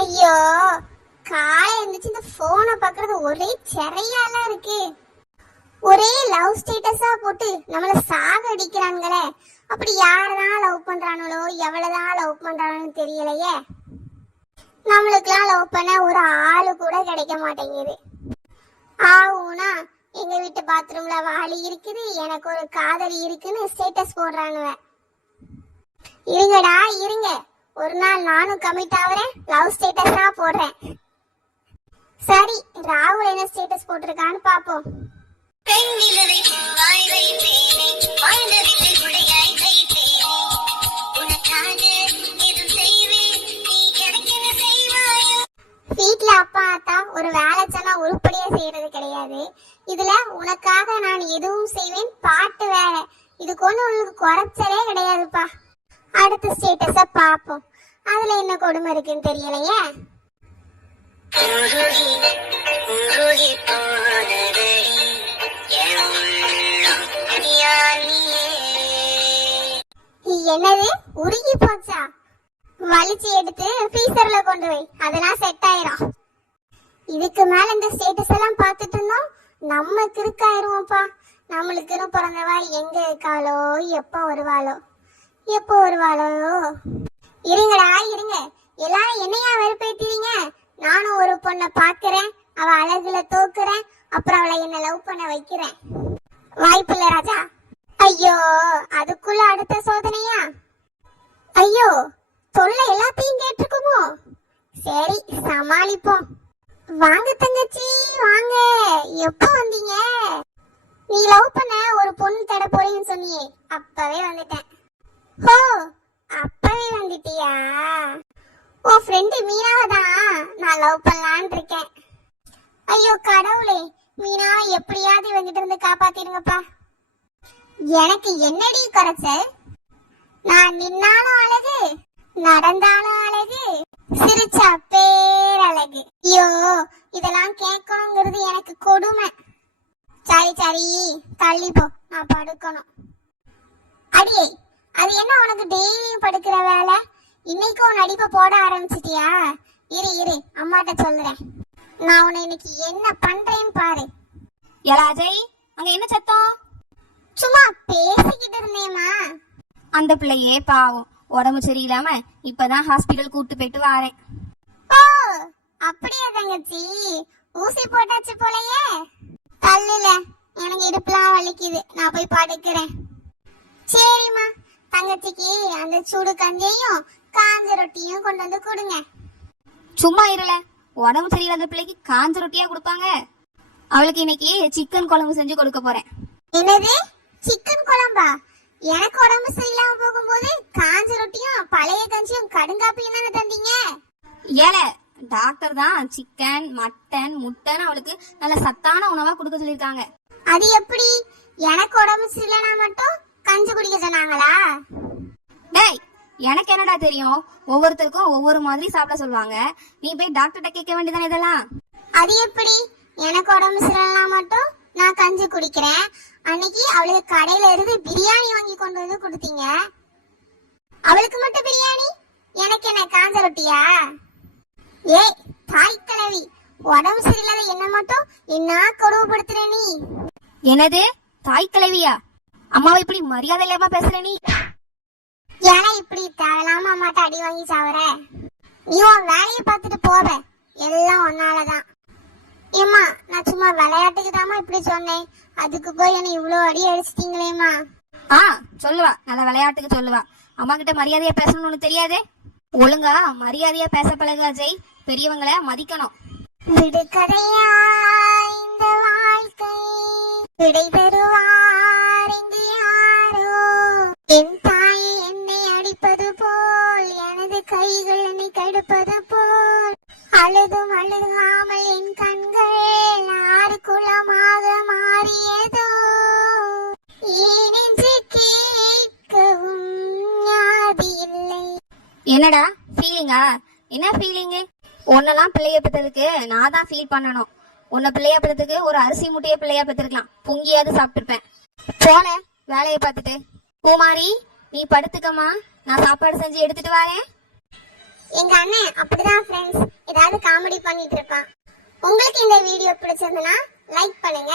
ஐயோ, காலை இருந்துச்சு இந்த போனை பாக்குறது ஒரே செறையால இருக்கு. ஒரே லவ் ஸ்டேட்டஸா போட்டு நம்மள சாக அடிக்கிறாங்களே. அப்படி யாரதான் லவ் பண்றாங்களோ எவ்வளவுதான் லவ் பண்றாங்கன்னு தெரியலையே. நம்மளுக்குலாம் லவ் பண்ண ஒரு ஆளு கூட கிடைக்க மாட்டேங்குது. ஆவுனா எங்க வீட்டு பாத்ரூம்ல வாளி இருக்குது, எனக்கு ஒரு காதலி இருக்குன்னு ஸ்டேட்டஸ் போடுறானுவ. இருங்கடா இருங்க, ஒரு நாள் நானும் கமிட் ஆகுறேன், லவ் ஸ்டேட்டஸா போடுறேன். சரி, ராகுல் என்ன ஸ்டேட்டஸ் போட்டிருக்கான்னு பாப்போம். வீட்டுல அப்பா ஆத்தா ஒரு வேலை சொன்னா உருப்படியா செய்யறது கிடையாது. இதுல உனக்காக நான் எதுவும் செய்வேன் பாட்டு வேலை. இதுக்கு ஒண்ணு உங்களுக்கு குறைச்சலே கிடையாதுப்பா. அடுத்த ஸ்டேட்டஸ பாப்போம், அதுல என்ன கொடுமை இருக்குன்னு தெரியலையே. என்னது உருகி போச்சா? வலிச்சு எடுத்து ஃப்ரீசர்ல கொண்டு வை, அதெல்லாம் செட் ஆயிரும். இதுக்கு மேல இந்த ஸ்டேட்டஸ் எல்லாம் பார்த்துட்டு இருந்தோம் நம்ம கிறுக்காயிருவோம்ப்பா. நம்மளுக்குன்னு பிறந்தவா எங்க இருக்காளோ, எப்போ வருவாளோ. இருங்கடா இருங்க, எல்லாரும் என்னையா வெறுப்பேத்துறீங்க? நானும் ஒரு பொண்ணை பாக்குறேன், அவ அழகுல தோக்குறேன், அப்புறம் அவளை என்ன லவ் பண்ண வைக்கிறேன். வாய்ப்பில்ல ராஜா. ஐயோ, அதுக்குள்ள அடுத்த சோதனையா? ஐயோ, தொல்லை எல்லாத்தையும் கேட்டிருக்குமோ? சரி, சமாளிப்போம். வாங்க தங்கச்சி வாங்க, எப்ப வந்தீங்க? நீ லவ் பண்ண ஒரு பொண்ணு தட போறேன்னு சொன்னியே, அப்பவே வந்துட்டேன். ஹோ, அப்பவே வந்துட்டியா? உன் ஃப்ரெண்டு மீனாவை தான் நான் லவ் பண்ணலான்னு இருக்கேன். ஐயோ கடவுளே, மீனாவை எப்படியாவது வந்துட்டு இருந்து காப்பாத்திடுங்கப்பா. எனக்கு என்னடி குறைச்சல்? நான் நின்னாலும் அழகு, நடந்தாலும் அழகு, சிரிச்சா பேரழகு. ஐயோ, இதெல்லாம் கேட்கணுங்கிறது எனக்கு கொடுமை. சரி சரி, தள்ளி போ, நான் படுக்கணும். அடியே, அது என்ன உனக்கு டெய்லியும் படுக்கிற வேலை? இன்னைக்கும் நடிப்பை போட ஆரம்பிச்சிட்டியா? இரு அம்மாட்ட சொல்றேன். நான் உன்னை இன்னைக்கு என்ன பண்றேன்னு பாரு. அஜய், அங்க என்ன சத்தம்? சும்மா பேசிக்கிட்டு இருந்தேமா. அந்த பிள்ளையே பாவம், உடம்பு சரியில்லாம இப்பதான் ஹாஸ்பிட்டல் கூட்டு போயிட்டு வாரேன். ஓ, அப்படியே தங்கச்சி, ஊசி போட்டாச்சு போலயே. தள்ளுல, எனக்கு இடுப்புலாம் வலிக்குது, நான் போய் படுக்கிறேன். சரிம்மா, தங்கச்சிக்கு அந்த சூடு கஞ்சியையும் காஞ்ச ரொட்டியும் கொண்டு வந்து கொடுங்க. சும்மா இருல, உடம்பு சரியில்லாத பிள்ளைக்கு காஞ்ச ரொட்டியா கொடுப்பாங்க? அவளுக்கு இன்னைக்கு சிக்கன் குழம்பு செஞ்சு கொடுக்க போறேன். என்னது, சிக்கன் குழம்பா? எனக்கு உடம்பு சரியில்லாம போகும்போது காஞ்ச ரொட்டியும் பழைய கஞ்சியும் கடுங்காப்பியும் தானே தந்தீங்க. ஏல, டாக்டர் தான் சிக்கன் மட்டன் முட்டன் அவளுக்கு நல்ல சத்தான உணவா கொடுக்க சொல்லிருக்காங்க. அது எப்படி? எனக்கு உடம்பு சரியில்லைனா மட்டும் கஞ்சி குடிக்க சொன்னாங்களா? டேய், எனக்கு என்னடா தெரியும், ஒவ்வொருத்தருக்கும் ஒவ்வொரு மாதிரி சாப்பிட சொல்லுவாங்க. நீ போய் டாக்டர்கிட்ட கேட்க வேண்டியதானே இதெல்லாம். அது எப்படி? எனக்கு உடம்பு சரியில்லைனா மட்டும் நான் கஞ்சி குடிக்கிறேன். அன்னைக்கு அவளுக்கு கடையில இருந்து பிரியாணி வாங்கி கொண்டு வந்து கொடுத்தீங்க. அவளுக்கு மட்டும் பிரியாணி, எனக்கு என்ன காஞ்ச ரொட்டியா? ஏய் தாய் கிழவி, உடம்பு சரியில்லாத என்ன மட்டும் என்ன கொடுமைப்படுத்துற நீ? என்னது தாய் கிழவியா? அம்மாவை இப்படி மரியாதை இல்லாம பேசுற நீ? ஏன்னா இப்படி தேவையில்லாம அம்மாட்ட அடி வாங்கி சாவற? நீ உன் வேலையை பார்த்துட்டு போவ, எல்லாம் ஒன்னாலதான். ஏம்மா, நான் சும்மா விளையாட்டுக்கு தாமா இப்படி சொன்னேன், அதுக்கு போய் என்ன இவ்வளவு அடி அடிச்சிட்டீங்களேம்மா. சொல்லுவா, நல்ல விளையாட்டுக்கு சொல்லுவா. அம்மா கிட்ட மரியாதையா பேசணும்னு தெரியாதே. ஒழுங்கா மரியாதையா பேச பழகு அஜய், பெரியவங்களை மதிக்கணும். விடுகதையா இந்த வாழ்க்கை, விடை பெறுவார் இங்கு யாரோ. என் தாயை என்னை அடிப்பது போல், எனது கைகள் என்னை கடுப்பது போல், அழுதும் அழுகாமல் என் கண்கள் ஆறு குளமாக மாறியதோ. ஏனென்று கேட்கவும் ஞாதி இல்லை. என்னடா ஃபீலிங்கா? என்ன ஃபீலிங்கு? உன்னெல்லாம் பிள்ளைய பெற்றதுக்கு நான் தான் ஃபீல் பண்ணணும். உன்னை பிள்ளையா பெற்றதுக்கு ஒரு அரிசி முட்டைய பிள்ளையா பெற்றிருக்கலாம், பொங்கியாவது சாப்பிட்டுருப்பேன். போன வேலையை பார்த்துட்டு. பூமாரி, நீ படுத்துக்கமா, நான் சாப்பாடு செஞ்சு எடுத்துட்டு வரேன். எங்க அண்ணன் அப்படிதான் ஃப்ரெண்ட்ஸ், காமெடி பண்ணிட்டு இருப்பான். உங்களுக்கு இந்த வீடியோ பிடிச்சிருந்தனா லைக் பண்ணுங்க,